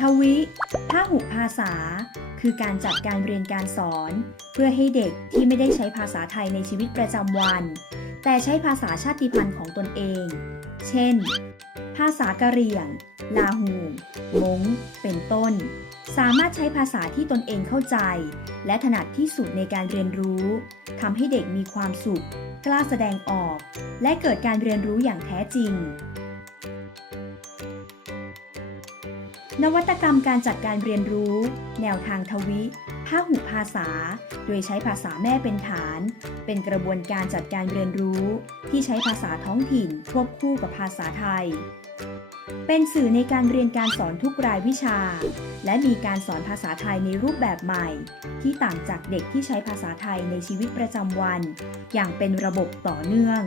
ทวิพหุภาษา คือการจัดการเรียนการสอน เพื่อให้เด็กที่ไม่ได้ใช้ภาษาไทยในชีวิตประจำวัน แต่ใช้ภาษาชาติพันธุ์ของตนเอง เช่น ภาษากะเหรี่ยง ลาหูมงเป็นต้น สามารถใช้ภาษาที่ตนเองเข้าใจ และถนัดที่สุดในการเรียนรู้ทำให้เด็กมีความสุข กล้าแสดงออก และเกิดการเรียนรู้อย่างแท้จริง นวัตกรรมการจัดการเรียนรู้ แนวทางทวิภาหุภาษา โดยใช้ภาษาแม่เป็นฐาน เป็นกระบวนการจัดการเรียนรู้ ที่ใช้ภาษาท้องถิ่นควบคู่กับภาษาไทย เป็นสื่อในการเรียนการสอนทุกรายวิชา และมีการสอนภาษาไทยในรูปแบบใหม่ ที่ต่างจากเด็กที่ใช้ภาษาไทยในชีวิตประจำวัน อย่างเป็นระบบต่อเนื่อง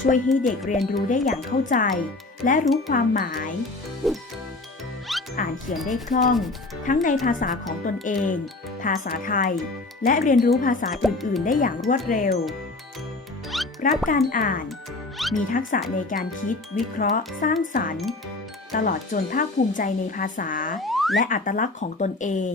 ช่วยให้เด็กเรียนรู้ได้อย่างเข้าใจ และรู้ความหมาย อ่านเขียนได้คล่อง ทั้งในภาษาของตนเอง ภาษาไทย และเรียนรู้ภาษาอื่น ๆ ได้อย่างรวดเร็ว รักการอ่าน มีทักษะในการคิด วิเคราะห์ สร้างสรรค์ ตลอดจนภาคภูมิใจในภาษา และอัตลักษณ์ของตนเอง